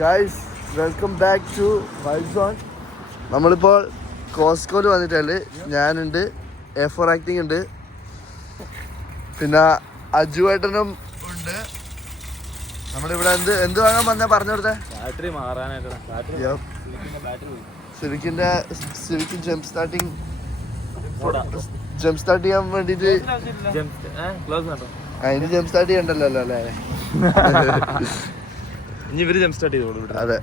Guys welcome back to vibe zone. നമ്മളിപ്പോൾ കോസ്കോയിൽ വന്നിട്ടുണ്ട്. ഞാനുണ്ട്, A4 ആക്ടിങ് ഉണ്ട്, പിന്നെ അജുവേട്ടനും ഉണ്ട്. നമ്മളിവിടെ എന്ത് വാങ്ങാൻ വന്നാ പറഞ്ഞു കൊടുത്തേ? സിവിക്കിന്റെ ജംപ് സ്റ്റാർട്ട് ചെയ്യാൻ വേണ്ടിട്ട് അതിന് ജംപ് സ്റ്റാർട്ട് ചെയ്യണ്ടല്ലോ അല്ലേ? അതെ.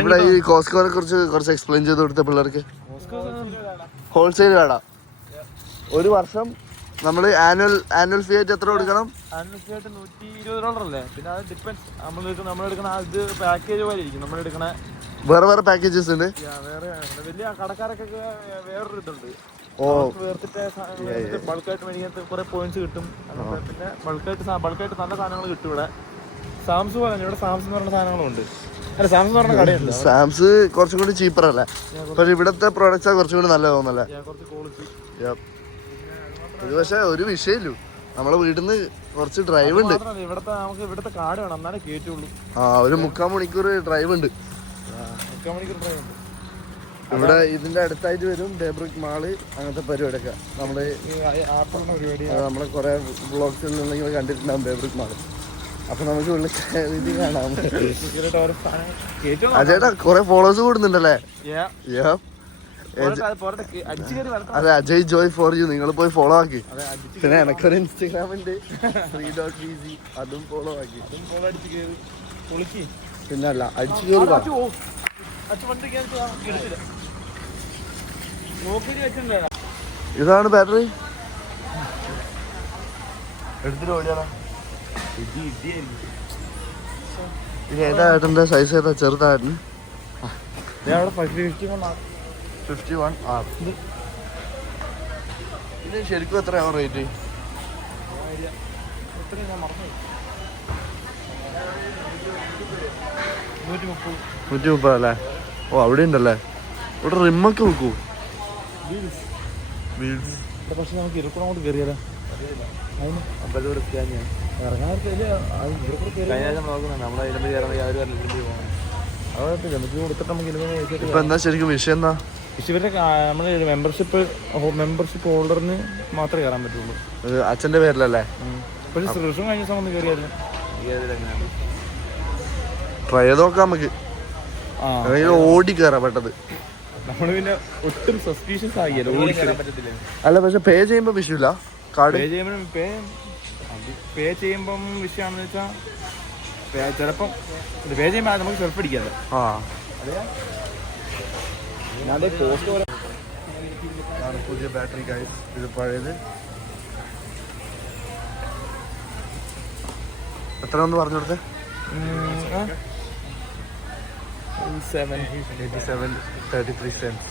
ഇവിടെ ഈ കോസ്കോനെ കുറിച്ച് കുറച്ച് എക്സ്പ്ലെയിൻ ചെയ്ത് കൊടുത്ത പിള്ളേർക്ക്. ഹോൾസെയിൽ കട. ഒരു വർഷം നമ്മള് ആനുവൽ ഫീ ആയിട്ട് എത്ര കൊടുക്കണം? ആനുവൽ ഫീ ആയിട്ട് $120 അല്ലേ? പിന്നെ അത് ഡിപ്പെൻസ്. നമ്മളെടുക്കണ ഇത് പാക്കേജ് പോലെ ഇരിക്കും. നമ്മളെടുക്കണ വേറെ പാക്കേജസ് ഉണ്ട്. വേറെ വലിയ കടക്കാരൊക്കെ വേറൊരു ഇതുണ്ട്. ബൾക്കായിട്ട് മേടിക്കാൻ കുറെ പോയിന്റ്സ് കിട്ടും. പിന്നെ ബൾക്കായിട്ട് നല്ല സാധനങ്ങൾ കിട്ടും. ഇവിടെ സാംസ് പറഞ്ഞു. ഇവിടെ സാംസ് എന്ന് പറഞ്ഞ സാധനങ്ങളുണ്ട്. അല്ല, സാംസ് എന്ന് പറഞ്ഞ കടയുണ്ട്. സാംസ് കുറച്ചും കൂടി ചീപ്പർ അല്ലേ? പക്ഷെ ഇവിടത്തെ പ്രോഡക്ട്സാ കുറച്ചും കൂടി നല്ല തോന്നല്ലേ? കുറച്ച് ക്വാളിറ്റി. ഇത് പക്ഷെ ഒരു വിഷയമില്ലു. നമ്മളെ വീട്ടിൽ നിന്ന് കുറച്ച് ഡ്രൈവ് ഉണ്ട്. ഇവിടുത്തെ കാർഡ് വേണം, എന്നാലേ കേറ്റുള്ളൂ. ഒരു 3/4 മണിക്കൂർ ഡ്രൈവ് ഉണ്ട്. 3/4 മണിക്കൂർ ഡ്രൈവ് ഉണ്ട്. ഇവിടെ ഇതിന്റെ അടുത്തായിട്ട് വരും ഡേബ്രിക് മാള്, അങ്ങനത്തെ പരിപാടിയൊക്കെ. നമ്മള് കുറെ ബ്ലോഗ്സിൽ നിങ്ങൾ കണ്ടിട്ടുണ്ടാവും ഡേബ്രിക് മാള്. അപ്പൊ നമുക്ക് ഉള്ളിൽ കാണാം. അജേട്ടാ കുറെ ഫോളോവേഴ്സ് കൂടുന്നുണ്ടല്ലേ? അതെ, അജയ് ജോയ് ഫോർ യു. നിങ്ങൾ പോയി ഫോളോ ആക്കി. പിന്നെ എനക്കൊരു ഇൻസ്റ്റാഗ്രാം ഉണ്ട്, free.bz, അതും ഫോളോ ആക്കി. പിന്നല്ല അടിച്ചു കയറി. ഇതാണ് ബാറ്ററി. എടുത്തിട്ട് ഓടിയാലോ? ഏതാ ഏട്ടൻ്റെ സൈസ്? ഏതാ ചെറുതായിരുന്നു? 51R. ഇത് ശരിക്കും എത്രയാവും റേറ്റ്? 130 അല്ലേ? ഓ, അവിടെ ഉണ്ടല്ലേ. ഇവിടെ റിമ്മൊക്കെ വെക്കൂ. പക്ഷെ നമുക്ക് ഇരുപത്തിനോട് കയറിയാലോ? ഇപ്പൊ എന്താ ശരിക്കും വിഷയം? എന്താ ഇവരുടെ നമ്മള് മെമ്പർഷിപ്പ് ഹോൾഡറിന് മാത്രമേ കയറാൻ പറ്റുള്ളൂ. അച്ഛന്റെ പേരിലല്ലേ? പക്ഷെ ശ്രീഷം കഴിഞ്ഞ ദിവസം വന്ന് കയറിയായിരുന്നു. ട്രൈ ചെയ്ത് നോക്കാം നമുക്ക്. ഓടി കയറാൻ പെട്ടത്. നമ്മള് പിന്നെ ഒട്ടും സസ്പീഷ്യസ് ആകിയല്ലോ. അല്ല, പക്ഷെ പേ ചെയ്യുമ്പോ വിഷയമില്ല. കാർഡ് പേ ചെയ്യുമ്പം വിഷയമാണെന്ന് വെച്ചാൽ ചിലപ്പം പേ ചെയ്യുമ്പോ നമുക്ക് സെൽഫ് അടിക്കാമല്ലോ. പുതിയ ബാറ്ററി ഗൈസ്. ഇത് പഴയത്. എത്ര ഒന്ന് പറഞ്ഞു കൊടുത്തേ? 87.33 cents.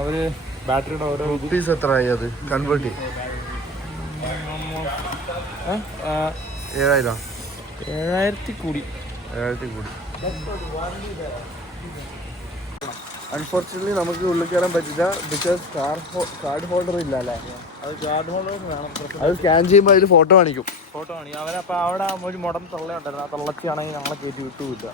അവര് ബാറ്ററിയുടെ ഓരോ റുപ്പീസ് എത്ര ആയി അത് കൺവേർട്ട് ചെയ്യും? 7,000 കൂടി. അൺഫോർച്ചുനേറ്റ്ലി നമുക്ക് ഉള്ളിൽ കയറാൻ പറ്റില്ല. ബിക്കോസ് കാർഡ് ഹോൾഡർ ഇല്ല അല്ലേ? അത് കാർഡ് ഹോൾഡർ വേണം. അത് സ്കാൻ ചെയ്യുമ്പോൾ അതിൽ ഫോട്ടോ കാണിക്കും. അവരപ്പോൾ അവിടെ ഒരു മുടൻ തള്ളയുണ്ടായിരുന്നു. ആ തള്ളച്ചാണെങ്കിൽ ഞങ്ങളെ കയറ്റി വിട്ടുമില്ല.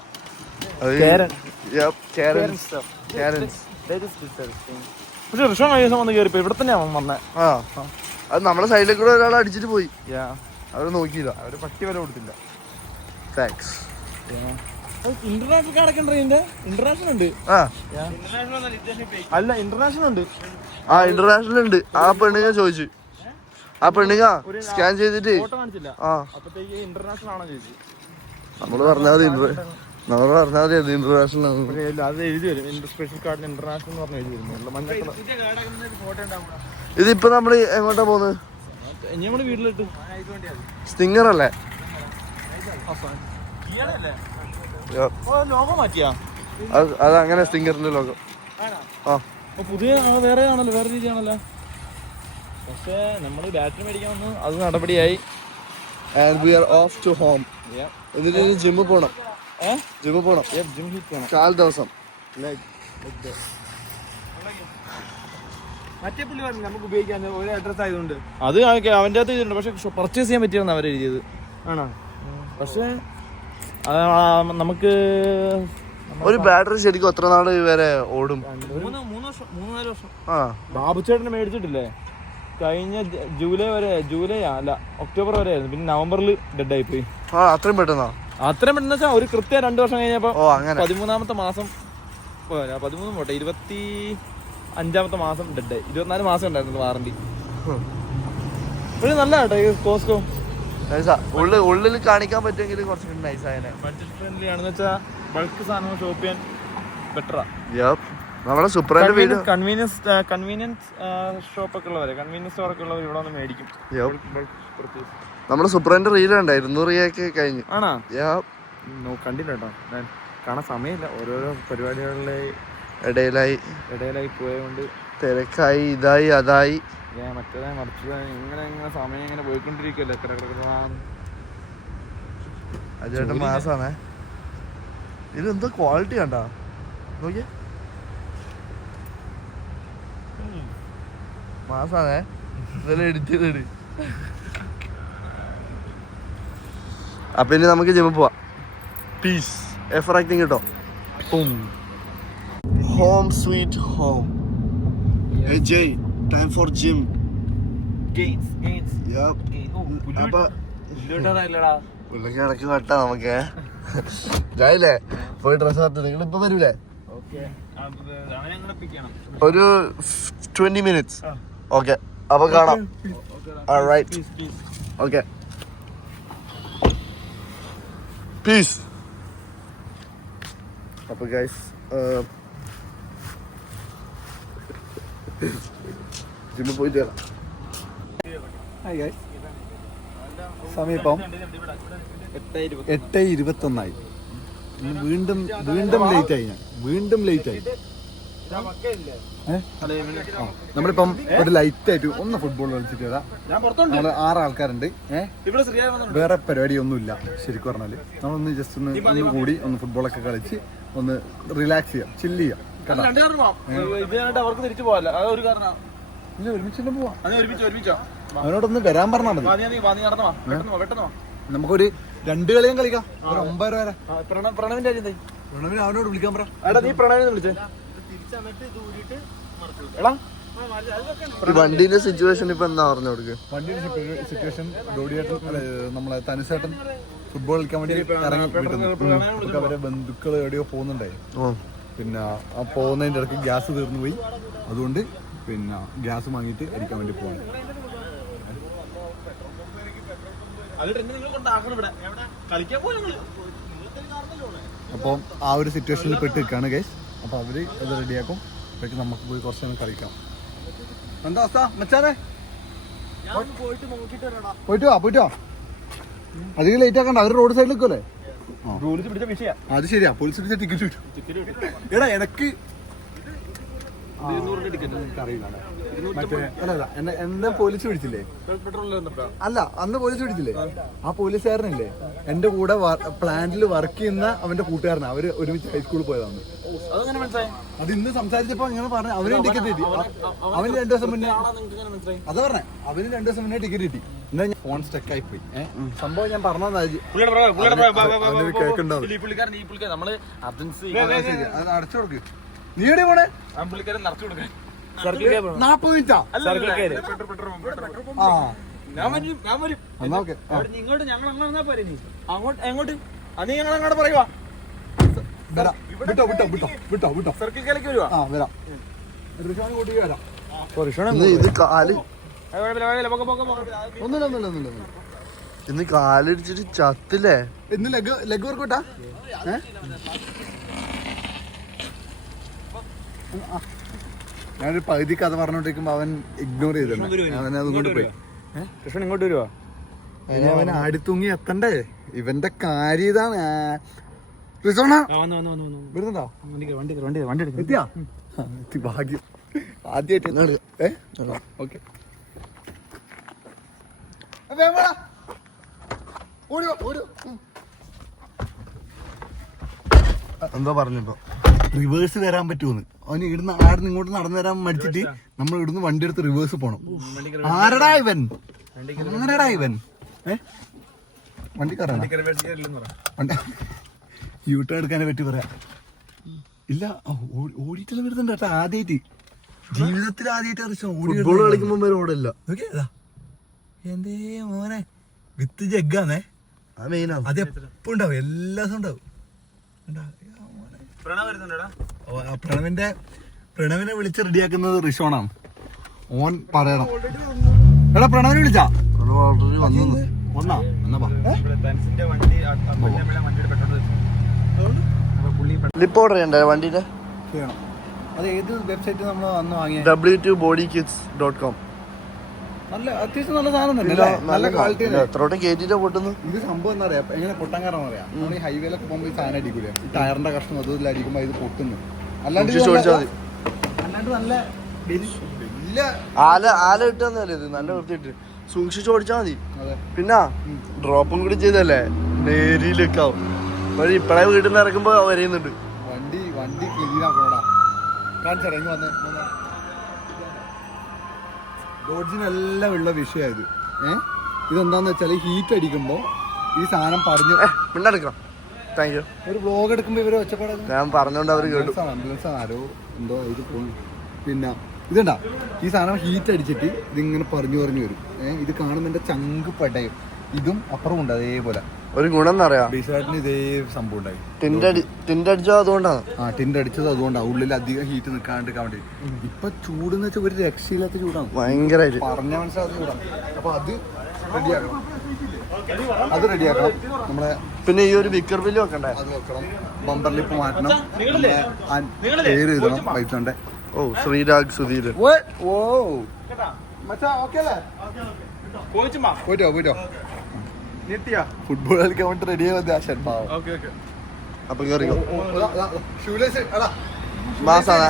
പക്ഷെ ഋഷം കഴിഞ്ഞ ദിവസം വന്ന് കയറിപ്പോ ഇവിടെ തന്നെ അവൻ വന്നേ. അത് നമ്മളെ സൈഡിൽ കൂടെ ഒരാൾ അടിച്ചിട്ട് പോയി. അവര് നോക്കിയില്ല. അവര് പട്ടി വില കൊടുത്തില്ല. താങ്ക്സ്. ഇന്റർനാഷണൽ കാർഡൊക്കെ ഇന്റർനാഷണൽ ഉണ്ട്. അല്ല, ഇന്റർനാഷണൽ ഉണ്ട്. ഇന്റർനാഷണൽ ഉണ്ട്. ആ പെണ്ണുങ്ങ ചോദിച്ചു. ആ പെണ്ണുങ്ങ സ്കാൻ ചെയ്തിട്ട് ഇന്റർനാഷണൽ ആണോ ചോദിച്ചു. നമ്മള് പറഞ്ഞാൽ ഇന്റർനാഷണൽ ആണ്. അത് എഴുതി വരും. സ്പെഷ്യൽ കാർഡിന് ഇന്റർനാഷണൽ എന്ന് പറഞ്ഞ് എഴുതി വരും. ഇതിപ്പോ നമ്മള് എങ്ങോട്ടാ പോകുന്നത്? നമ്മള് വീട്ടിലിട്ട് സ്റ്റിങ്ങർ അല്ലേ? ലോഗോ മാറ്റിയാ? അത് അങ്ങനെ സ്റ്റിങ്ങറിന്റെ ലോഗോ. പുതിയ വേറെ ആണല്ലോ, വേറെ രീതിയാണല്ലോ. പക്ഷെ നമ്മള് ബാറ്ററി മേടിക്കാൻ വന്നു, അത് നടപടിയായി. And we are off to home. എന്നിട്ട് ജിമ്മിൽ പോണം. ജിമ്മിൽ പോണം. 4 ദിവസം. മറ്റേ പുള്ളി പറഞ്ഞു നമുക്ക് ഉപയോഗിക്കാൻ ഒരു അഡ്രസ് ആയതുകൊണ്ട് അത് അവൻ്റെ അകത്ത് ഇതുണ്ട്. പക്ഷെ പർച്ചേസ് ചെയ്യാൻ പറ്റിയെന്ന് അവരെഴുതിയത്. ആണോ? പക്ഷെ നമുക്ക് ഒരു ബാറ്ററി ശരിക്കും എത്ര നാള് വരെ ഓടും? 3-4 വർഷം. ആ ബാബുച്ചേട്ടന് മേടിച്ചിട്ടില്ലേ, കഴിഞ്ഞ ജൂലൈ അല്ല ഒക്ടോബർ വരെ ആയിരുന്നു. പിന്നെ നവംബറിൽ ഡെഡ് ആയി പോയി. അത്രയും പെട്ടെന്നാ? അത്രയും പെട്ടെന്ന് വെച്ചാൽ ഒരു കൃത്യം 2 വർഷം കഴിഞ്ഞപ്പോ 13-ാമത്തെ മാസം 13 പോട്ടെ 25-ാമത്തെ മാസം ഡെഡ് ആയി. 24 മാസം ഉണ്ടായിരുന്നു വാറണ്ടി. ഒരു നല്ല കേട്ടോ ഈ കോസ്കോ. ഉള്ളിൽ കാണിക്കാൻ പറ്റുമെങ്കിൽ കുറച്ച് നൈസായനെ. ബഡ്ജറ്റ് ഫ്രണ്ട്ലി ആണെന്ന് വെച്ചാൽ ബൾക്ക് സാധനങ്ങൾ ഷോപ്പ് ചെയ്യാൻ ബെറ്ററാ. നമ്മളെ സുപ്രന്റെ വീട് കൺവീനിയൻസ് ഷോപ്പൊക്കെ ഉള്ളവരെ, കൺവീനിയൻസ് സ്റ്റോറൊക്കെ ഉള്ളവർ ഇവിടെ വന്ന് മേടിക്കും. നമ്മുടെ സുപ്രന്റെ റീൽ ഉണ്ട് 200 രൂപയൊക്കെ കഴിഞ്ഞു. ആണോ? കണ്ടില്ല കേട്ടോ, ഞാൻ കാണാൻ സമയമില്ല. ഓരോരോ പരിപാടികളിലെ ഇടയിലായി പോയതുകൊണ്ട് തിരക്കായി, ഇതായി അതായി മറ്റേതാ മറിച്ചത്. ഇങ്ങനെ സമയം ഇങ്ങനെ പോയിക്കൊണ്ടിരിക്കുമല്ലോ. അജേട്ടൻ മാസാണേ. ഇതെന്താ ക്വാളിറ്റി കണ്ടാ നോക്കിയേ, മാസാണേ. ഇതെല്ലാം എഡിറ്റ് ചെയ്ത്. അപ്പൊ ഇനി നമുക്ക് ജിമ്മിൽ പോവാം. പീസ് എഫർ ആക്ടിങ് കേട്ടോ. Home sweet home. ജയ് ടൈം ഫോർ ജിം. അപ്പൊ പുള്ളിക്ക് ഇടയ്ക്ക് വട്ടാ നമുക്ക്. ജായില്ലേ പോയി ഡ്രസ് എടുത്ത്. നിങ്ങൾ ഇപ്പൊ വരൂലേ? ഒരു 20 minutes. ഓക്കെ അപ്പൊ കാണാം. Okay piece. അപ്പൊ ഗൈസ് ജിമ്മിൽ പോയിട്ട് വരാം. സമയം ഇപ്പം 8:21 വീണ്ടും ലേറ്റായി. നമ്മളിപ്പം ഒരു ലൈറ്റ് ആയിട്ട് ഒന്ന് ഫുട്ബോൾ കളിച്ചിട്ട് വരാം. നമ്മള് 6 ആൾക്കാരുണ്ട്. വേറെ പരിപാടിയൊന്നുമില്ല. ശരിക്കും പറഞ്ഞാല് നമ്മളൊന്ന് ജസ്റ്റ് ഒന്ന് കൂടി ഒന്ന് ഫുട്ബോളൊക്കെ കളിച്ച് ഒന്ന് റിലാക്സ് ചെയ്യാം, ചില്ല് ചെയ്യാം. ഒരുമിച്ച് തന്നെ പോവാം. അവനോടൊന്ന് വരാൻ പറഞ്ഞാൽ മതി. നമുക്കൊരു 2 കളിയും കളിക്കാം. 9 വരെ. പ്രണവിനെ അവനോട് വിളിക്കാൻ പറ. വണ്ടീന്റെ സിറ്റുവേഷൻ ഇപ്പൊ എന്താ പറഞ്ഞു കൊടുക്കുക? വണ്ടിയുടെ സിറ്റുവേഷൻ നമ്മളെ തനുസേട്ടൻ ഫുട്ബോൾ കളിക്കാൻ വേണ്ടി ഇറങ്ങി വീട്ടിൽ. അവരെ ബന്ധുക്കൾ എവിടെയോ പോകുന്നുണ്ടായി. പിന്നെ ആ പോകുന്നതിന്റെ ഇടയ്ക്ക് ഗ്യാസ് തീർന്നു പോയി. അതുകൊണ്ട് പിന്നെ ഗ്യാസ് വാങ്ങിയിട്ട് അടിക്കാൻ വേണ്ടി പോവാണ്. അപ്പോൾ ആ ഒരു സിറ്റുവേഷനിൽ പെട്ട് നിൽക്കുകയാണ് ഗൈസ്. അപ്പോൾ അവര് അത് റെഡിയാക്കും. അപ്പോഴേക്കും നമുക്ക് പോയി കുറച്ച് നേരം കളിക്കാം. എന്താ അവസ്ഥ മച്ചാനെ? പോയിട്ട് വാ. അധികം ലേറ്റ് ആക്കണ്ട. അവർ റോഡ് സൈഡിൽ നിൽക്കുമല്ലേ? അത് ശരിയാ, പോലീസ് പിടിച്ച ടിക്കറ്റ് കിട്ടും. എടാ എനക്ക് എന്നെ പോലീസ് പിടിച്ചില്ലേ? അല്ല, അന്ന് പോലീസ് പിടിച്ചില്ലേ? ആ പോലീസുകാരനല്ലേ എന്റെ കൂടെ പ്ലാന്റിൽ വർക്ക് ചെയ്യുന്ന അവന്റെ കൂട്ടുകാരനാ. അവര് ഒരുമിച്ച് ഹൈസ്കൂളിൽ പോയതാണ്. അത് ഇന്ന് സംസാരിച്ചപ്പോ ഇങ്ങനെ പറഞ്ഞു. അവന് ടിക്കറ്റ് കിട്ടി. അവന് 2 ദിവസം മുന്നേ അതാ പറഞ്ഞേ. അവന് 2 ദിവസം മുന്നേ ടിക്കറ്റ് കിട്ടി. എന്നാ ഞാൻ ഫോൺ സ്റ്റക്ക് ആയി പോയി. സംഭവം ഞാൻ പറഞ്ഞത് അടച്ചു കൊടുക്ക്. നീ എവിടെ പോണേ? 40 മിനിറ്റാ? അങ്ങോട്ട് പറയുവാ. വിട്ടോ. സർക്കിളിലേക്ക് വരുവാ. വരാം. ഇത് കാല് ഒന്നുമില്ല. ഇന്ന് കാലിടിച്ചിട്ട് ചത്തില്ലേ? ഇന്ന് ലെഗ് വർക്കൗട്ടാ? ഞാനൊരു പകുതി കഥ പറഞ്ഞോണ്ടിരിക്കുമ്പോ അവൻ ഇഗ്നോർ ചെയ്തിട്ടുണ്ട്. അവൻ അതുകൊണ്ട് പോയി. കൃഷ്ണൻ ഇങ്ങോട്ട് വരുവാ. അവൻ ആടിത്തൂങ്ങി എത്തണ്ടേ? ഇവന്റെ കാര്യം ഇതാണ്. വരുന്നുണ്ടോ? എത്തിയാ? ഭാഗ്യം. ആദ്യമായിട്ട് ഓക്കെ. എന്താ പറഞ്ഞപ്പോ റിവേഴ്സ് വരാൻ പറ്റുമെന്ന്. അവന് ഇവിടുന്ന് ആടുന്ന് ഇങ്ങോട്ട് നടന്നു വരാൻ മടിച്ചിട്ട് നമ്മൾ ഇവിടുന്ന് വണ്ടി എടുത്ത് റിവേഴ്സ് പോണം. ആരടാ ഇവൻ? വണ്ടിക്കാരാണ് യൂട്ടേൺ എടുക്കാനെ പറ്റി പറയാം. ഇല്ല ഓടിയിട്ടുള്ള വരുന്നുണ്ട് കേട്ടോ. ആദ്യമായിട്ട് ജീവിതത്തിൽ ആദ്യമായിട്ട് ഫുട്ബോൾ കളിക്കുമ്പോ വരെ ഓടില്ല. എന്തേ മോനെ വിത്ത് ജഗ്ഗാന്നേ. അത് എപ്പോ ഉണ്ടാവും, എല്ലാ ദിവസവും ഉണ്ടാവും. പ്രണവിനെ വിളിച്ച് റെഡിയാക്കുന്നത് റിഷോണാണ്. ഓൻ പറയണം. എടാ പ്രണവിനെ വിളിച്ചാ ഒന്നാ ലിപ്പ് ഓർഡർ ചെയ്യണ്ടേ വണ്ടിയുടെ? ചെയ്യണം. അത് ഏത് വെബ്സൈറ്റ് നമ്മൾ അന്ന് വാങ്ങിയ? w2bodykits.com. നല്ല അത്യാവശ്യം നല്ല സാധനം തന്നെ, നല്ല ക്വാളിറ്റി. എത്രോട്ടം കേറ്റിട്ട് പൊട്ടുന്നു. ഇത് സംഭവം എന്താ പറയാ, എങ്ങനെ പൊട്ടാൻ കാരണം പറയാം, നമ്മൾ ഈ ഹൈവേയിലൊക്കെ പോകുമ്പോൾ ഈ സാധനം അടിക്കൂലേ, ഈ ടയറിന്റെ കഷ്ണം അതും അടിക്കുമ്പോൾ ഇത് പൊട്ടുന്നു. അല്ലാണ്ട് നല്ല വലിയ ആല ഇട്ടല്ലേ ഇത്, നല്ല വൃത്തിയിട്ട് സൂക്ഷിച്ച് ഓടിച്ചാൽ മതി. പിന്നെ ഡ്രോപ്പും കൂടി ചെയ്തല്ലേ നേരിയിലേക്കാവും. ഇപ്പഴേ വീട്ടിൽ നിന്ന് ഇറക്കുമ്പോ വരയുന്നുണ്ട്. വണ്ടി ക്ലീൻ ആക്കണോടാ. കാണിച്ചിറങ്ങി വന്നേ. ഡോഡ്ജിനെല്ലാം ഉള്ള വിഷയമായത്. ഇതെന്താന്ന് വെച്ചാൽ ഹീറ്റ് അടിക്കുമ്പോ ഈ സാധനം പറഞ്ഞു മിണ്ടെടുക്കണം. Thank you. ഒരു വ്ലോഗ് എടുക്കുമ്പോ ഇവര് ഒച്ചപ്പാട് ഞാൻ പറഞ്ഞോണ്ട് അവര് കേട്ടു. ആംബുലൻസ് ആരോ എന്തോ ഇത് പോകുന്നു. പിന്നെ ഇതുണ്ടാ, ഈ സാധനം ഹീറ്റ് അടിച്ചിട്ട് ഇതിങ്ങനെ പറഞ്ഞു വരും. ഇത് കാണുമ്പോൾ എന്റെ ചങ്ക് പടയും. ഇതും അപ്പുറം ഉണ്ട് അതേപോലെ. ഒരു ഗുണം എന്നറിയാം, ഇതേ സംഭവം ഉണ്ടായി. ടിൻഡ് അടിച്ചത് അതുകൊണ്ടാണ്. ടിൻഡ് അടിച്ചത് അതുകൊണ്ടാണ്, ഉള്ളിൽ അധികം ഹീറ്റ് നിൽക്കാണ്ടിരിക്കാൻ വേണ്ടി. ഇപ്പൊ ചൂടെന്ന് വെച്ചാൽ ഒരു രക്ഷയില്ലാത്ത ചൂടാണ്, ഭയങ്കരമായിട്ട് പറഞ്ഞ മനസ്സിലാത്ത ചൂടാണ്. അപ്പൊ അത് റെഡിയാക്കണം, നമ്മളെ. പിന്നെ ഈ ഒരു വിക്കർ ബില്ല് വെക്കണ്ടേ? അത് വെക്കണം. ബമ്പർ ലിപ്പ് മാറ്റണം, പേര് എഴുതണം പൈസന്റെ. ഓ ശ്രീരാഗ് സുധീർ. പോയിട്ടോ ഫുട്ബോൾ കളിക്കാൻ വേണ്ടി റെഡി ആവാൻ. അപ്പൊ കേറിക്കോ. മാസാണ്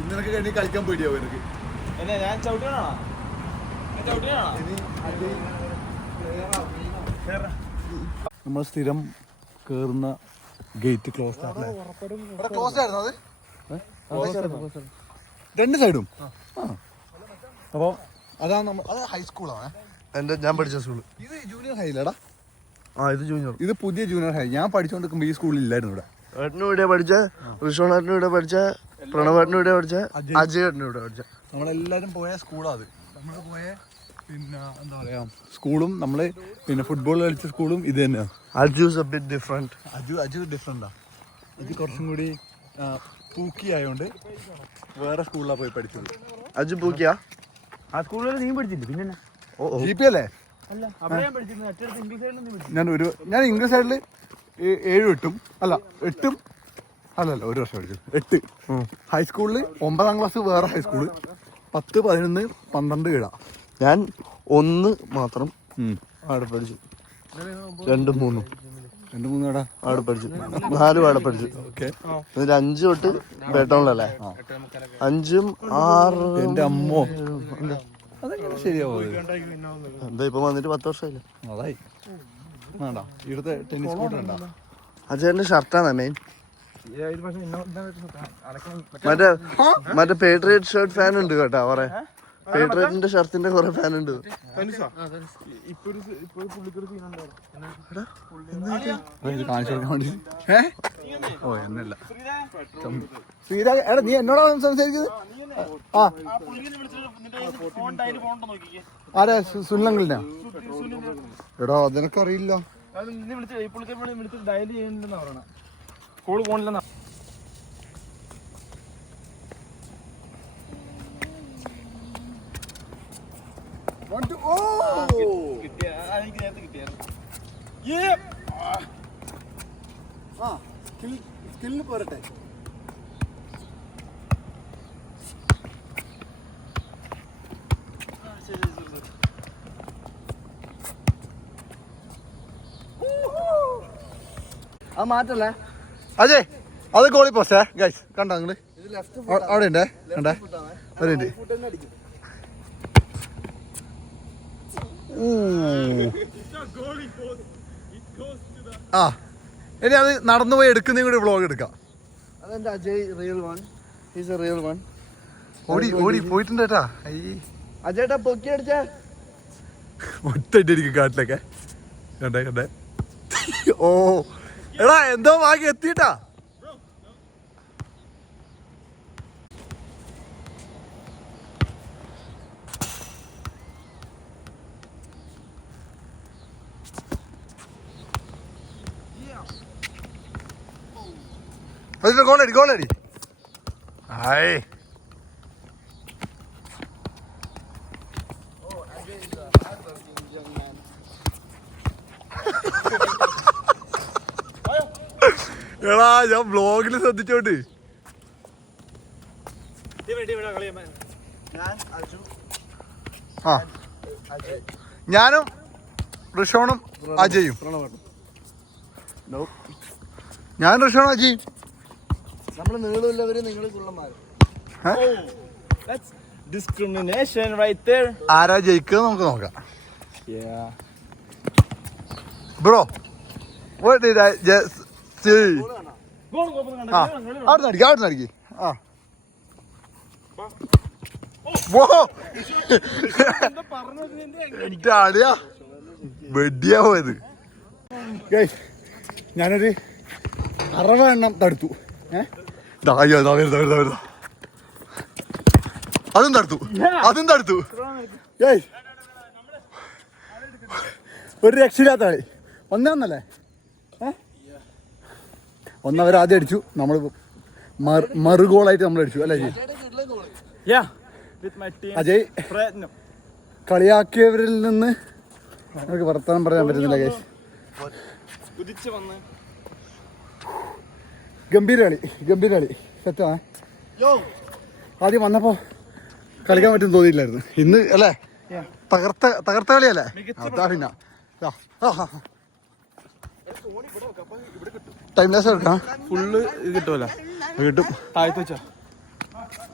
ഇന്നൊക്കെ കഴിഞ്ഞ് കളിക്കാൻ പേടിയാവും എനിക്ക്. നമ്മൾ സ്ഥിരം കേറുന്ന ഗേറ്റ് ക്ലോസ് ആയിരുന്നു. അത് രണ്ട് സൈഡും. അപ്പൊ അതാണ് നമ്മൾ, അത് ഹൈസ്കൂളാണ് ഞാൻ പഠിച്ച സ്കൂള്. ഇത് ജൂനിയർ ഹൈ അല്ലടാ. ഇത് ജൂനിയർ. ഇത് പുതിയ ജൂനിയർ ഹൈ. ഞാൻ പഠിച്ചുകൊണ്ടിരിക്കുമ്പോ ഈ സ്കൂളിൽ ഇല്ലായിരുന്നു. ഇവിടെ ഏട്ടനും ഇവിടെ പഠിച്ച, ഋഷോണേട്ടനും ഇവിടെ പഠിച്ച, പ്രണവേട്ടനും ഇവിടെ പഠിച്ച, അജയേട്ടനും ഇവിടെ പഠിച്ച. നമ്മളെല്ലാരും പോയ സ്കൂളാ അത്. നമ്മള് പോയ പിന്നെ എന്താ പറയാ സ്കൂളും നമ്മള് പിന്നെ ഫുട്ബോൾ കളിച്ച സ്കൂളും ഇത് തന്നെയാണ്. അജു ഡിഫറെന്റ്. അജു ഡിഫറെന്റാ. അത് കുറച്ചും കൂടി പൂക്കി ആയതുകൊണ്ട് വേറെ സ്കൂളിലാണ് പോയി പഠിച്ചത്. അജു പൂക്കിയാ? ആ സ്കൂളിൽ നീ പഠിച്ചില്ല പിന്നെ? GP അല്ലേ? ഞാൻ ഇംഗ്ലീഷ് സൈഡില് 7 8 അല്ല 8 അല്ലല്ല 1 വർഷം പഠിച്ചു. 8 ഹൈസ്കൂളില് 9ാം ക്ലാസ് വേറെ ഹൈസ്കൂള്, 10 11 12 7. ഞാൻ 1 മാത്രം അവിടെ പഠിച്ചു. 2 3 അവിടെ പഠിച്ചു. 4 അവിടെ പഠിച്ചു. 5 തൊട്ട് പേട്ടോണിലല്ലേ? 5ഉം 6. എന്റെ അമ്മോ, അതെങ്ങനെ ശരിയാവോ? എന്താ ഇപ്പൊ വന്നിട്ട് 10 വർഷമായില്ലേ? അതായി. ഇവിടുത്തെ ടെന്നീസ് കോർട്ട് ഉണ്ടോ? അജയന്റെ ഷർട്ടാണ് മെയിൻ. മറ്റേ പേട്രിയറ്റ് ഷർട്ട് ഫാൻ ഉണ്ട് കേട്ടാ. കുറെ പേട്രിയറ്റിന്റെ ഷർട്ടിന്റെ കുറെ ഫാൻ ഉണ്ട്. ഓ എന്നല്ല ശ്രീരാഗ്. എടാ നീ എന്നോടാ സംസാരിക്കുന്നത്? ആരാ? സുനിലങ്കിളിനാ? എടാ അതെനിക്കറിയില്ല. സ്കൂള് പോണില്ലെന്നാ. സ്കില്ല് പോരട്ടെ. അത് മാറ്റല്ലേ അജയ്? അത് ഗോളി പോസ്റ്റേ ഗൈസ്. കണ്ടോ നിങ്ങള്? അവിടെ ഉണ്ടേ, കണ്ടേ? അവരുണ്ട്. ഇനി അത് നടന്നു പോയി എടുക്കുന്ന കൂടി വ്ളോഗ് എടുക്കാം. അതെന്റെ അജയ് റിയൽ വൺ. ഓടി പോയിട്ടുണ്ട് കേട്ടാ. അജേട്ടാ പൊക്കി അടിച്ചേ. ഒറ്റടിക്കും കാട്ടിലൊക്കെ കണ്ടേ കണ്ടേ. ഓ എടാ എന്തോ വാങ്ങി എത്തിട്ടാ. ഗോളടി ഹായ്. എടാ ഞാൻ ബ്ലോഗിൽ ശ്രദ്ധിച്ചോണ്ട്. ആ ഞാനും ഋഷോണും അജയും. ഞാൻ ഋഷോണും അജയും. നമ്മള് നീളമില്ലവര് നിങ്ങൾ കുള്ളന്മാര്. Discrimination right there. ആരാ ജയിക്കുക നമുക്ക് നോക്കാം. Bro what did I just see? ആ അവിടുന്ന് അടിക്കുക അവിടുന്ന് അടിക്കുക. ആ എന്റെ അടിയാ വെടിയാ പോയത്. ഞാനൊരു 60 എണ്ണം തടുത്തു. അതും തടുത്തു. ഒരു രക്ഷയില്ലാത്ത കളി. ഒന്നല്ലേ ഒന്നവർ ആദ്യം അടിച്ചു. നമ്മൾ മറുഗോളായിട്ട് നമ്മൾ അടിച്ചു അല്ലേ അജയ്? കളിയാക്കിയവരിൽ നിന്ന് നമുക്ക് വർത്തമാനം പറയാൻ പറ്റുന്നില്ല ഗൈസ്. ഗംഭീര കളി സെറ്റാണ്. ആദ്യം വന്നപ്പോ കളിക്കാൻ പറ്റും തോന്നിയില്ലായിരുന്നു. ഇന്ന് അല്ലേ തകർത്ത കളിയല്ലേ. അതാ പിന്നെ ടൈം ലാസ് എടുക്കാം. ഫുള്ള് ഇത് കിട്ടുമല്ലോ. കിട്ടും. താഴ്ത്തി വെച്ചോ.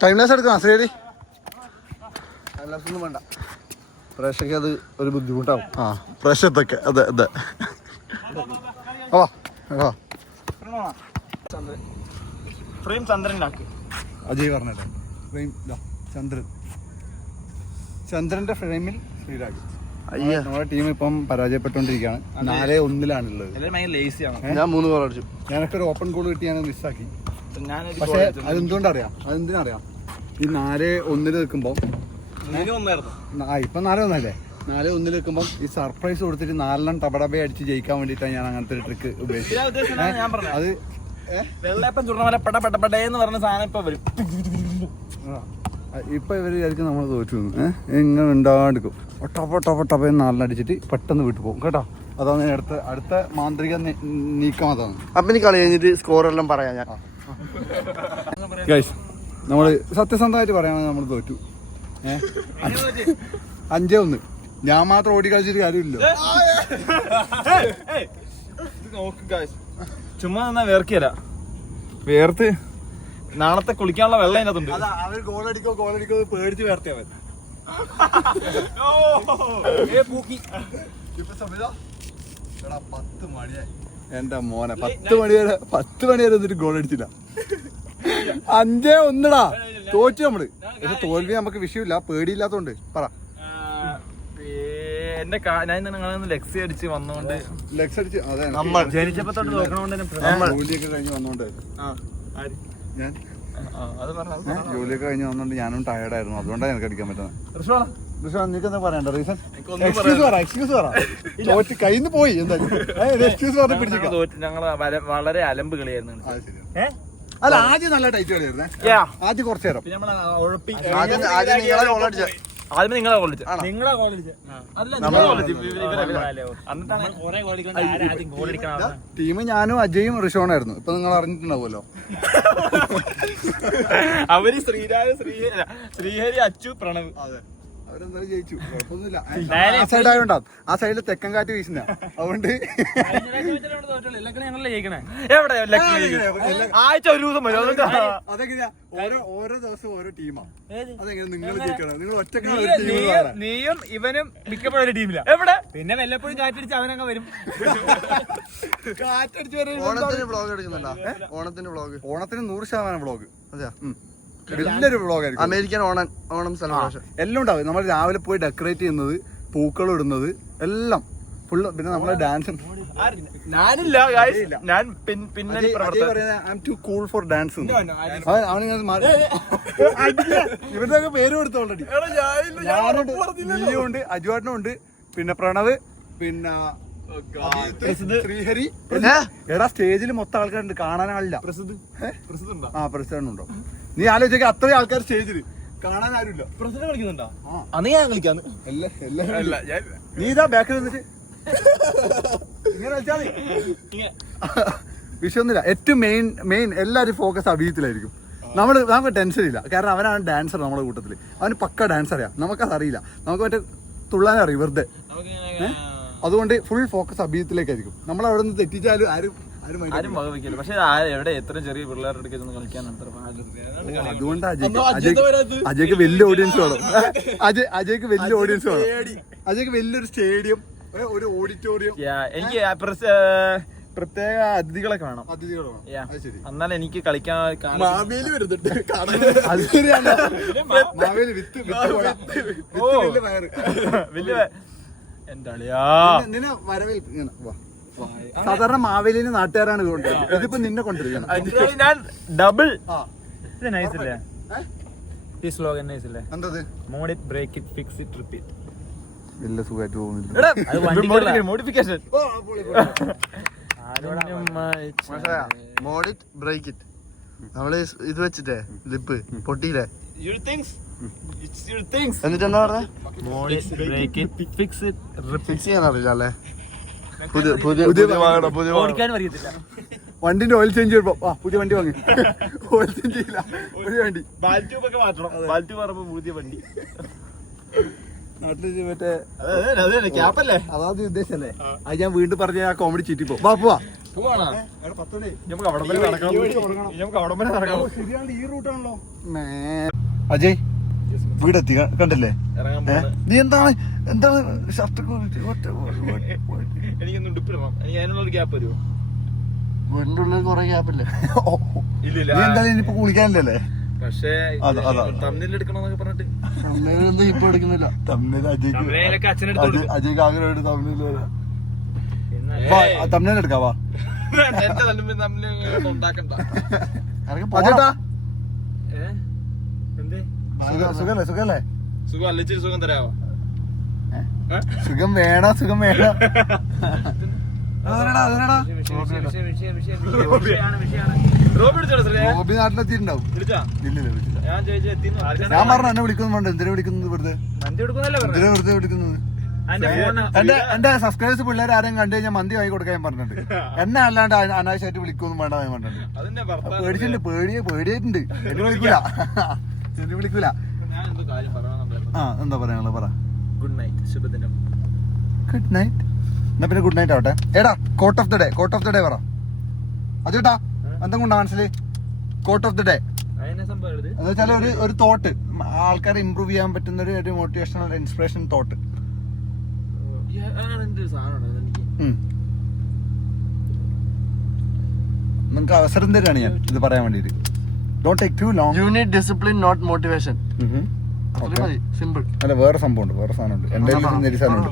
ടൈം ലാസ് എടുക്കാം. ശ്രീ ഒന്നും വേണ്ട. പ്രേക്ഷക അത് ഒരു ബുദ്ധിമുട്ടാവും. ആ പ്രേക്ഷത്തൊക്കെ അതെ അതെ. ഫ്രെയിം ചന്ദ്രനാക്ക്. അജയ് പറഞ്ഞല്ലേ ഫ്രെയിം ചന്ദ്രന്റെ ഫ്രെയിമിൽ ശ്രീരാഗ്. നമ്മുടെ ടീം ഇപ്പം പരാജയപ്പെട്ടുകൊണ്ടിരിക്കുകയാണ്. 4-1 ഞാൻ 3 ഗോൾ അടിച്ചു. ഞാനൊക്കെ ഒരു ഓപ്പൺ ഗോൾ കിട്ടി ഞാൻ മിസ്സാക്കി. പക്ഷെ അതെന്തുകൊണ്ടറിയാം ഈ 4-1 നിൽക്കുമ്പോൾ ഇപ്പം 4-1 4-1 നിൽക്കുമ്പോൾ ഈ സർപ്രൈസ് കൊടുത്തിട്ട് 4 ടബടബെ അടിച്ച് ജയിക്കാൻ വേണ്ടിയിട്ടാണ് ഞാൻ അങ്ങനത്തെ ഒരു ട്രിക്ക് ഉപയോഗിച്ചത്. അത് വെള്ളയപ്പം ചുടണ പെടപെടപെടേന്ന് പറഞ്ഞ സാധനം ഇപ്പൊ വരും. ഇപ്പൊ ഇവര് വിചാരിക്കും നമ്മൾ തോറ്റു ഇങ്ങനെ ഉണ്ടാണ്ടിക്കും. ടപ്പ 4 അടിച്ചിട്ട് പെട്ടെന്ന് വിട്ടു പോകും കേട്ടോ. അതാണ് അടുത്ത മാന്ത്രിക നീക്കം അതാണ്. അപ്പൊ ഇനി കളി കഴിഞ്ഞിട്ട് സ്കോർ എല്ലാം പറയാം ഞാൻ. ഗൈസ് നമ്മള് സത്യസന്ധമായിട്ട് പറയുകയാണെങ്കിൽ നമ്മൾ തോറ്റു. 5-1. ഞാൻ മാത്രം ഓടി കളിച്ചിട്ട് കാര്യമില്ലല്ലോ. ചുമ്മാ നിന്നാ വേർത്ത് നാളത്തെ കുളിക്കാനുള്ള വെള്ളം അതിനകത്തുണ്ട്. അവർ ഗോളടിക്കോ പേടിച്ച് വേർത്തിയാ മതി. എന്റെ മോനെ 10 മണി വരെ എന്നിട്ട് ഗോൾ അടിച്ചില്ല. 5-1 തോറ്റു നമ്മള്. പക്ഷെ തോൽവി നമുക്ക് വിഷയമില്ല, പേടിയില്ലാത്തോണ്ട്. പറ എന്റെ ലെക്സി അടിച്ച് വന്നോണ്ട് അതെ നമ്മൾ ജനിച്ചപ്പോ തൊട്ട് നോക്കണോണ്ട് ജോലിയൊക്കെ കഴിഞ്ഞ് വന്നോണ്ട് ജോലിയൊക്കെ കഴിഞ്ഞ് വന്നോണ്ട് ഞാനും ടയർഡായിരുന്നു. അതുകൊണ്ടാണ് എനിക്ക് അടിക്കാൻ പറ്റുന്നത്. നിനക്ക് എന്താ പറയണ്ട റീസൺ? എക്സ്ക്യൂസ് പറ. തോറ്റ് കയ്യിന്ന് പോയി എന്തായാലും എക്സ്ക്യൂസ് പറഞ്ഞ് പിടിച്ചു. ഞങ്ങള് വളരെ അലമ്പ് കളിയായിരുന്നു. അല്ല ആദ്യം നല്ല ടൈറ്റ് കളിയായിരുന്നേ. ആദ്യം കുറച്ചു നേരം ആദ്യമേ നിങ്ങളെ കോളിച്ച് ടീം ഞാനും അജയും ഋഷോണായിരുന്നു. ഇപ്പൊ നിങ്ങൾ അറിഞ്ഞിട്ടുണ്ടാവുമല്ലോ. അവര് ശ്രീഹരി അച്ചു പ്രണവ് അവരെന്തായാലും ജയിച്ചു. കുഴപ്പമൊന്നുമില്ല. ആ സൈഡ് ആയോണ്ടാവും. ആ സൈഡിൽ തെക്കൻ കാറ്റ് വീശുന്ന അതുകൊണ്ട് ആഴ്ച ഒരു ദിവസം വരും. അതെങ്ങനെയാ ഓരോ ദിവസം ഓരോ ടീമാണ്. അതെങ്ങനെ നിങ്ങൾ ജയിക്കണം? നിങ്ങൾ ഒറ്റ നീയും ഇവനും മിക്കപ്പോഴും ഒരു ടീമില്ല. എവിടെ പിന്നെ വല്ലപ്പോഴും കാറ്റടിച്ച് അവനങ്ങ് വരും. കാറ്റടിച്ച് ഓണത്തിന് വ്ളോഗ് എടുക്കുന്നുണ്ടോ? ഓണത്തിന് 100% വ്ളോഗ്. അതെയാ വലിയൊരു വ്ളോഗായിരിക്കും. അമേരിക്കൻ ഓണം സെലിബ്രേഷൻ എല്ലാം ഉണ്ടാവും. നമ്മൾ രാവിലെ പോയി ഡെക്കറേറ്റ് ചെയ്യുന്നത്, പൂക്കൾ ഇടുന്നത് എല്ലാം ഫുള്ള്. പിന്നെ നമ്മളെ ഡാൻസും ഞാനില്ല ഞാൻ പിന്നണി ഇവരുടെ പേര് കൊടുത്തു ഓൾറെഡി. നീയുണ്ട്, അജുവാട്ടനും ഉണ്ട്, പിന്നെ പ്രണവ്, പിന്നെ ശ്രീഹരി. എടാ സ്റ്റേജിൽ മൊത്തം ആൾക്കാരുണ്ട്, കാണാൻ ആളില്ല. പ്രസിഡന്റ് ഉണ്ടോ? നീ ആലോചിക്ക, അത്രയും ആൾക്കാർ സ്റ്റേജില് കാണാൻ ആരുമില്ല. പ്രസിഡന്റ് കളിക്കുന്നുണ്ടോ? അന്ന് ഞാൻ കളിക്കാന്ന്. നീ ഇതാ ബാക്കിൽ വന്നിട്ട് ഇങ്ങനെ കളിച്ചാൽ വിഷയൊന്നുമില്ല. ഏറ്റവും മെയിൻ എല്ലാവരും ഫോക്കസ് അഭിജിത്തിലായിരിക്കും. നമുക്ക് ടെൻഷൻ ഇല്ല, കാരണം അവനാണ് ഡാൻസർ നമ്മുടെ കൂട്ടത്തില്. അവന് പക്ക ഡാൻസ് അറിയാം, നമുക്കത് അറിയില്ല. നമുക്ക് മറ്റേ തുള്ളാൻ അറിയും വെറുതെ. അതുകൊണ്ട് ഫുൾ ഫോക്കസ് അഭിജിത്തിലേക്കായിരിക്കും. നമ്മൾ അവിടെ നിന്ന് തെറ്റിച്ചാലും ആരും വകവയ്ക്കില്ല. പക്ഷെ എവിടെ എത്ര ചെറിയ പിള്ളേരുടെ കളിക്കാൻ അതുകൊണ്ട് അജയ്ക്ക് വലിയ ഓഡിയൻസ് വേണം. അജയ്ക്ക് വലിയ ഓഡിയൻസ് വേണം. അജയ്ക്ക് വലിയൊരു സ്റ്റേഡിയം, ഒരു ഓഡിറ്റോറിയം. എനിക്ക് പ്രത്യേക അതിഥികളെ കാണാം. എന്നാലും എനിക്ക് കളിക്കാൻ വലിയ സാധാരണ മാവേലിന് നാട്ടുകാരാണ് കൊണ്ടുവരുന്നത്. ഇതിപ്പോ നിന്നെ കൊണ്ടുവരികയാണ്. ഞാൻ ഡബിൾ. ഇത് നൈസ് ഇല്ലേ? ഈ സ്ലോഗൻ നൈസ് ഇല്ലേ? എന്തത്? Mod it, break it, fix it, repeat. വലിയ സുഖമായിട്ട് പോകുന്നില്ല. Modification. Mod it, break it. നമ്മള് ഇത് വെച്ചിട്ടേ ലിപ്പ് പൊട്ടിയില്ലേ, എന്നിട്ട് എന്താ പറഞ്ഞേ? ഫിക്സ് ചെയ്യാൻ അറിയില്ല അല്ലേ? വണ്ടിന്റെ ഓയിൽ ചേഞ്ച് ചെയ്യുമ്പോ പുതിയ വണ്ടി വാങ്ങി. ഓയിൽ ചേഞ്ച് ചെയ്യില്ല, പുതിയ വണ്ടി. നാട്ടില് മറ്റേ അതാദ്യം ഉദ്ദേശല്ലേ? അത് ഞാൻ വീണ്ടും പറഞ്ഞ ആ കോമഡി ചീറ്റിപ്പോ. പോവാ ഈ റൂട്ടാണല്ലോ. അജയ് വീടെത്തി കണ്ടല്ലേ? നീ എന്താണ് ഷർട്ട് എനിക്കൊന്നും ഉടുപ്പിടണം. എനിക്ക് അതിനുള്ളൊരു ഗ്യാപ്പ് വരുമോ? വീടിന്റെ ഉള്ളിൽ കുറെ ഗ്യാപ്പില്ലേ? നീ എന്തായാലും ഇനിയിപ്പോ കുളിക്കാനില്ലല്ലേ? പക്ഷേ തമ്മിലെടുക്കണമെന്നൊക്കെ പറഞ്ഞിട്ട് ഇപ്പൊ എടുക്കുന്നില്ല. അജയ്ക്ക് ആഗ്രഹമായിട്ട് തമ്മിലെടുക്കാവാ. സുഖല്ലേ? സുഖല്ലേ? സുഖം അല്ലിച്ചിരി സുഖം തരാവാ. സുഖം വേണം, സുഖം വേണം. റോബി നാട്ടിലെത്തിയിട്ടുണ്ടാവും. ഞാൻ പറഞ്ഞു എന്നെ വിളിക്കുന്നു വേണ്ട. എന്തിനാ വിളിക്കുന്നത്? വെറുതെ വെറുതെ വിളിക്കുന്നത്. എന്റെ സബ്സ്ക്രൈബേഴ്സ് പിള്ളേർ ആരെയും കണ്ടു കഴിഞ്ഞാൽ മന്തി വാങ്ങി കൊടുക്കാൻ ഞാൻ പറഞ്ഞിട്ടുണ്ട്. എന്നെ അല്ലാണ്ട് അനാവശ്യമായിട്ട് വിളിക്കൊന്നും വേണ്ട ഞാൻ പറഞ്ഞിട്ടുണ്ട്. പേടിച്ചിട്ടുണ്ട്, പേടിയായിട്ടുണ്ട്. എന്നെ വിളിക്കൂല, എന്നെ വിളിക്കൂല. എന്താ പറയാനുള്ളത് പറ. ഗുഡ് നൈറ്റ്, ശുഭദിനം. Good night. എന്നാ പിന്നെ ഗുഡ് നൈറ്റ് ആവട്ടെ. എടാ കോട്ട് ഓഫ് ദ ഡേ പറ. അതേട്ടാ എന്തും കൊണ്ടാ മനസ്സിൽ കോട്ട് ഓഫ് ദ ഡേ എന്ന് വെച്ചാൽ ഒരു തോട്ട്, ആൾക്കാരെ ഇമ്പ്രൂവ് ചെയ്യാൻ പറ്റുന്ന ഒരു മോട്ടിവേഷണൽ ഇൻസ്പിറേഷൻ തോട്ട്. നിങ്ങൾക്ക് അവസരം തരാണ് ഞാൻ ഇത് പറയാൻ വേണ്ടിട്ട്. Don't take too long. You need discipline, not motivation. Simple. അല്ല, വേറെ സംഭവമുണ്ട്, വേറെ സാധനമുണ്ട്. എന്റെ സാധനമുണ്ട്.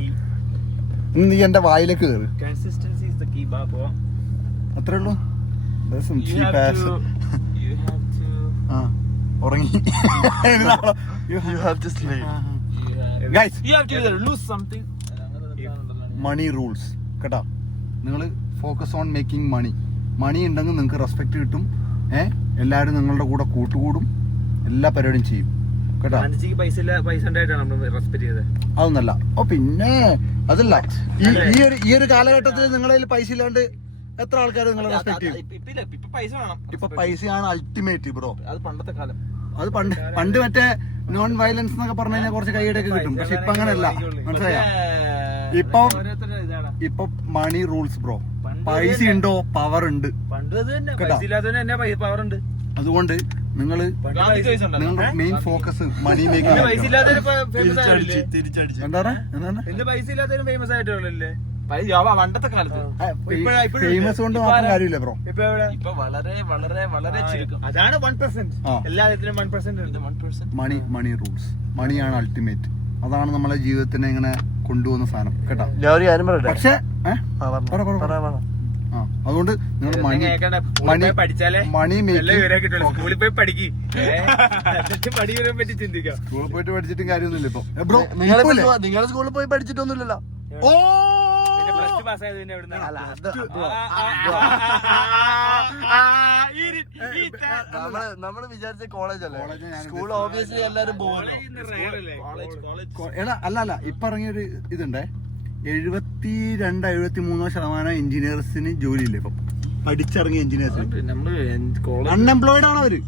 നീ എന്റെ വായിലേക്ക് കയറി. അത്രേ ഉള്ളൂ. ഉറങ്ങി. മണി റൂൾസ് കേട്ടാ. നിങ്ങൾ ഫോക്കസ് ഓൺ മേക്കിംഗ് മണി. മണി ഉണ്ടെങ്കിൽ നിങ്ങൾക്ക് റെസ്പെക്ട് കിട്ടും. എല്ലാവരും നിങ്ങളുടെ കൂടെ കൂട്ടുകൂടും, എല്ലാ പരിപാടിയും ചെയ്യും കേട്ടാ. അതൊന്നല്ല. ഓ പിന്നെ അതല്ല, ഈ ഒരു കാലഘട്ടത്തിൽ നിങ്ങളിൽ പൈസ ഇല്ലാണ്ട് എത്ര ആൾക്കാർ നിങ്ങളെ റെസ്പെക്ട് ചെയ്യും? ഇപ്പൊ പൈസയാണ് അൾട്ടിമേറ്റ് ബ്രോ. അത് പണ്ടത്തെ കാലം. അത് പണ്ട് മറ്റേ നോൺ വയലൻസ് എന്നൊക്കെ പറഞ്ഞു കഴിഞ്ഞാൽ കുറച്ച് കൈയ്യടൊക്കെ കിട്ടും. പക്ഷെ ഇപ്പൊ അങ്ങനെയല്ല, മനസ്സിലായോ? ഇപ്പൊ മണി റൂൾസ് ബ്രോ. പൈസ ഉണ്ടോ പവർ ഉണ്ട്. അതുകൊണ്ട് നിങ്ങള് നിങ്ങളുടെ മെയിൻ ഫോക്കസ് മണി മേക്കിംഗ്. എന്താണ് പണ്ടത്തെ കാലത്ത് ഫേമസ് കൊണ്ട് മാത്രം കാര്യമില്ല ബ്രോ. ഇപ്പൊ വളരെ വളരെ വളരെ ചുരുക്കം. അതാണ് 1%. എല്ലാത്തിനും 1%. മണി റൂൾസ്. മണിയാണ് അൾട്ടിമേറ്റ്. അതാണ് നമ്മളെ ജീവിതത്തിനെ ഇങ്ങനെ കൊണ്ടുപോകുന്ന സാധനം കേട്ടോ. ഞാൻ ഒരു കാര്യം പറയട്ടെ. പക്ഷെ അതുകൊണ്ട് നിങ്ങൾ പഠിച്ചാലേ മണി സ്കൂളിൽ പോയി പഠിക്കും. പഠിക്കാൻ പറ്റി ചിന്തിക്കാം. സ്കൂളിൽ പോയിട്ട് പഠിച്ചിട്ടും കാര്യമൊന്നുമില്ല ഇപ്പൊ. ബ്രോ നിങ്ങൾ സ്കൂളിൽ പോയി പഠിച്ചിട്ടൊന്നുമില്ലല്ലോ. ഓ പ്ലസ് ടു പാസ്സായത് പിന്നെ എവിടുന്നാ? നമ്മള് വിചാരിച്ച കോളേജ് അല്ലേ സ്കൂൾ. ഓബിയസ്ലി എല്ലാരും അല്ല ഇപ്പൊ ഇറങ്ങിയൊരു ഇതുണ്ടേ, 72-73% എഞ്ചിനീയേഴ്സിന് ജോലിയില്ല ഇപ്പൊ. പഠിച്ചിറങ്ങിയ എഞ്ചിനീയേഴ്സിന് അൺഎംപ്ലോയിഡ് ആണ് അവര്.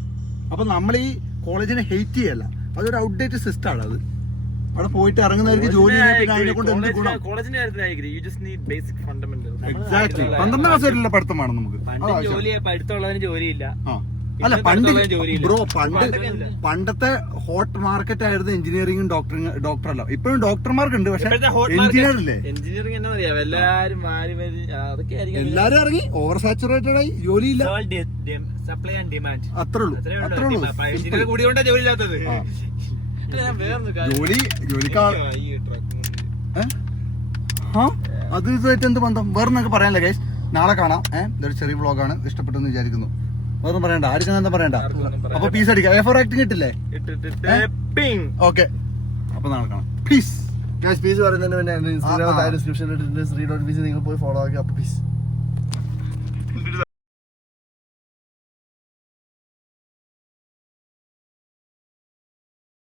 അപ്പൊ നമ്മൾ ഈ കോളേജിനെ ഹെയ്റ്റ് ചെയ്യല്ല, അതൊരു ഔട്ട്ഡേറ്റഡ് സിസ്റ്റം ആണ്. അത് അവിടെ പോയിട്ട് ഇറങ്ങുന്നവർക്ക് ജോലി അതിനെ കൊണ്ട് എന്ത് ഗുണം? എക്സാക്ട്ലി 12ാം ക്ലാസ് വരെയുള്ള പഠിത്തമാണ് നമുക്ക്. പഠിത്തമുള്ളതിന് ജോലിയില്ല. അല്ല ബ്രോ പണ്ടത്തെ ഹോട്ട് മാർക്കറ്റ് ആയിരുന്നു എഞ്ചിനീയറിംഗും ഡോക്ടറല്ല. ഇപ്പോഴും ഡോക്ടർമാർക്ക് ഉണ്ട്, പക്ഷെ എഞ്ചിനീയർ ഇല്ലേ? എഞ്ചിനീയറിംഗ് എന്താ പറയാ, എല്ലാരും ഇറങ്ങി ഓവർ സാച്ചുറേറ്റഡ് ആയി, ജോലിയില്ല. സപ്ലൈ ആൻഡ് ഡിമാൻഡ് അത്രേ ഉള്ളൂ. കൂടിയോണ്ടാ ജോലി ഇല്ലാത്തത്. അത് ഇതുമായിട്ട് എന്ത് ബന്ധം? വേറെ നിങ്ങൾക്ക് പറയാനില്ല ഗൈസ്. നാളെ കാണാം. ഇതൊരു ചെറിയ വ്ളോഗാണ്, ഇഷ്ടപ്പെട്ടെന്ന് വിചാരിക്കുന്നു. വേറെ പറയണ്ട, ആർക്കും എന്താ പറയണ്ട. അപ്പൊ പീസ് അടിക്കാം. A4 acting ഇട്ടില്ലേ? ഓക്കെ, അപ്പൊ നാളെ കാണാം. പീസ്. പീസ് പറയുന്നതിന് പിന്നെ ഡിസ്ക്രിപ്ഷനിൽ നിങ്ങൾ പോയി ഫോളോ ആക്കി. അപ്പൊ പീസ്.